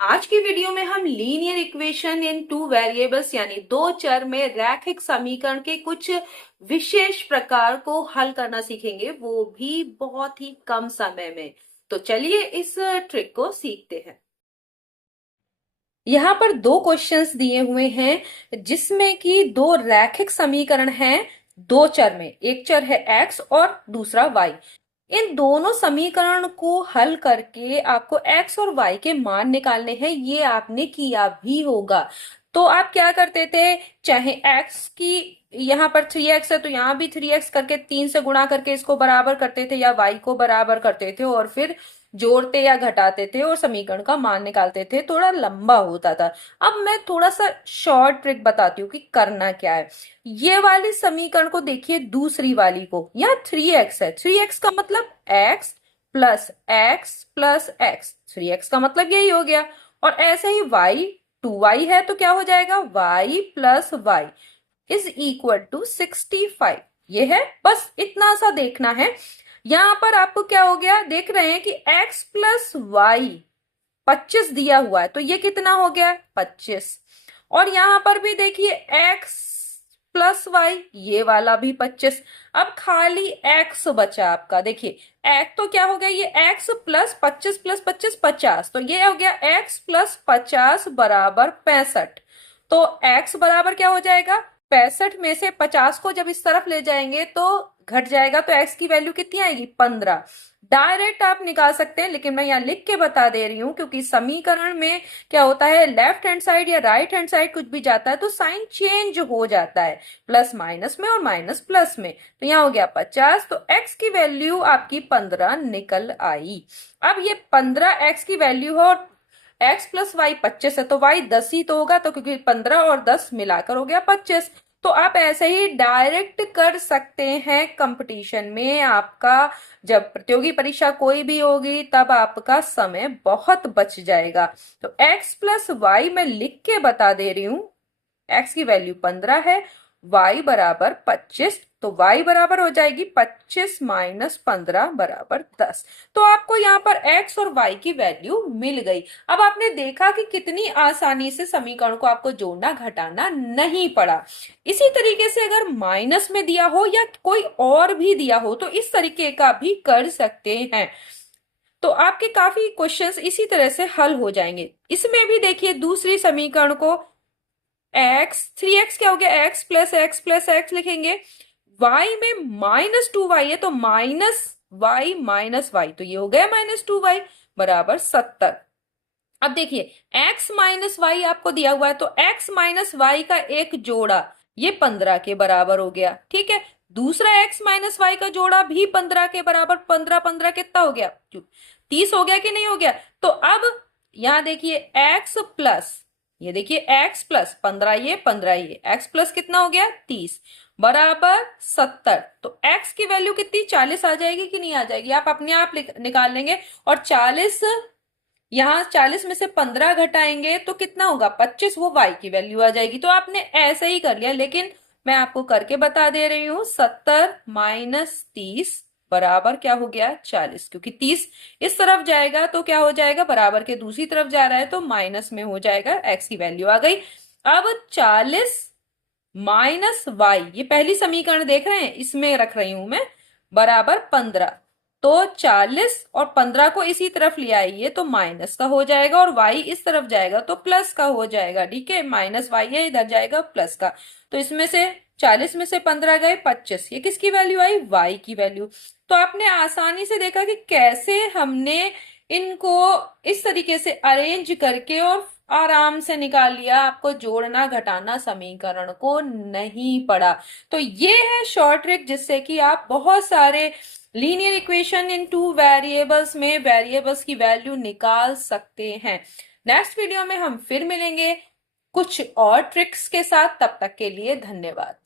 आज की वीडियो में हम linear equation in two variables यानी दो चर में रैखिक समीकरण के कुछ विशेष प्रकार को हल करना सीखेंगे, वो भी बहुत ही कम समय में। तो चलिए इस ट्रिक को सीखते हैं। यहाँ पर दो क्वेश्चंस दिए हुए हैं जिसमें कि दो रैखिक समीकरण हैं दो चर में। एक चर है x और दूसरा y। इन दोनों समीकरण को हल करके आपको x और y के मान निकालने हैं। ये आपने किया भी होगा। तो आप क्या करते थे, चाहे x की यहाँ पर 3x है तो यहाँ भी 3x करके 3 से गुणा करके इसको बराबर करते थे या y को बराबर करते थे और फिर जोड़ते या घटाते थे और समीकरण का मान निकालते थे। थोड़ा लंबा होता था। अब मैं थोड़ा सा शॉर्ट ट्रिक बताती हूँ कि करना क्या है। ये वाली समीकरण को देखिए, दूसरी वाली को, यहाँ 3x है। 3x का मतलब x plus x plus x, 3x का मतलब यही हो गया। और ऐसे ही y 2y है तो क्या हो जाएगा, y plus y is equal to 65। ये है, बस इतना सा देखना है। यहां पर आपको क्या हो गया, देख रहे हैं कि x प्लस वाई 25 दिया हुआ है तो ये कितना हो गया, 25। और यहां पर भी देखिए x प्लस वाई, ये वाला भी 25। अब खाली x बचा आपका। देखिए x तो क्या हो गया, ये x प्लस 25 50, तो ये हो गया x प्लस 50 बराबर 65। तो x बराबर क्या हो जाएगा, 65 में से 50 को जब इस तरफ ले जाएंगे तो घट जाएगा, तो x की वैल्यू कितनी आएगी, 15। डायरेक्ट आप निकाल सकते हैं, लेकिन मैं यहाँ लिख के बता दे रही हूं क्योंकि समीकरण में क्या होता है, लेफ्ट हैंड साइड या राइट हैंड साइड कुछ भी जाता है तो साइन चेंज हो जाता है, प्लस माइनस में और माइनस प्लस में। तो यहाँ हो गया 50, तो x की वैल्यू आपकी 15 निकल आई। अब ये 15 x की वैल्यू है और x प्लस वाई 25 है तो y 10 ही तो होगा, तो क्योंकि 15 और 10 मिलाकर हो गया 25। तो आप ऐसे ही डायरेक्ट कर सकते हैं। कंपटीशन में आपका जब प्रतियोगी परीक्षा कोई भी होगी तब आपका समय बहुत बच जाएगा। तो x प्लस वाई मैं लिख के बता दे रही हूं। x की वैल्यू 15 है, y बराबर 25, तो y बराबर हो जाएगी 25 माइनस 15 बराबर 10। तो आपको यहाँ पर x और y की वैल्यू मिल गई। अब आपने देखा कि कितनी आसानी से समीकरण को आपको जोड़ना घटाना नहीं पड़ा। इसी तरीके से अगर माइनस में दिया हो या कोई और भी दिया हो तो इस तरीके का भी कर सकते हैं। तो आपके काफी क्वेश्चंस इसी तरह से हल हो जाएंगे। इसमें भी देखिए दूसरी समीकरण को एक्स, 3x क्या हो गया, एक्स प्लस एक्स लिखेंगे। y में -2y है तो माइनस वाई, तो ये हो गया -2y बराबर 70। अब देखिए x माइनस वाई आपको दिया हुआ है तो x माइनस वाई का एक जोड़ा ये 15 के बराबर हो गया, ठीक है। दूसरा x माइनस वाई का जोड़ा भी 15 के बराबर, 15 15 कितना हो गया, 30 हो गया कि नहीं हो गया। तो अब यहां देखिए x प्लस, ये देखिए x प्लस 15 ये 15 ये, x प्लस कितना हो गया 30 बराबर 70। तो x की वैल्यू कितनी, 40 आ जाएगी कि नहीं आ जाएगी, आप अपने आप निकाल लेंगे। और 40, यहाँ 40 में से 15 घटाएंगे तो कितना होगा 25, वो y की वैल्यू आ जाएगी। तो आपने ऐसे ही कर लिया, लेकिन मैं आपको करके बता दे रही हूँ। 70 माइनस 30 बराबर क्या हो गया 40, क्योंकि 30 इस तरफ जाएगा तो क्या हो जाएगा, बराबर के दूसरी तरफ जा रहा है तो माइनस में हो जाएगा, x की वैल्यू आ गई। अब 40 माइनस वाई, ये पहली समीकरण देख रहे हैं, इसमें रख रही हूं मैं, बराबर 15। तो 40 और 15 को इसी तरफ ले आइए तो माइनस का हो जाएगा और y इस तरफ जाएगा तो प्लस का हो जाएगा, ठीक है। माइनस वाई है, इधर जाएगा प्लस का। तो इसमें से 40 में से 15 गए 25, ये किसकी वैल्यू आई, y की वैल्यू। तो आपने आसानी से देखा कि कैसे हमने इनको इस तरीके से अरेंज करके और आराम से निकाल लिया, आपको जोड़ना घटाना समीकरण को नहीं पड़ा। तो ये है शॉर्ट ट्रिक जिससे कि आप बहुत सारे linear equation in two variables में वेरिएबल्स की वैल्यू निकाल सकते हैं। नेक्स्ट वीडियो में हम फिर मिलेंगे कुछ और ट्रिक्स के साथ, तब तक के लिए धन्यवाद।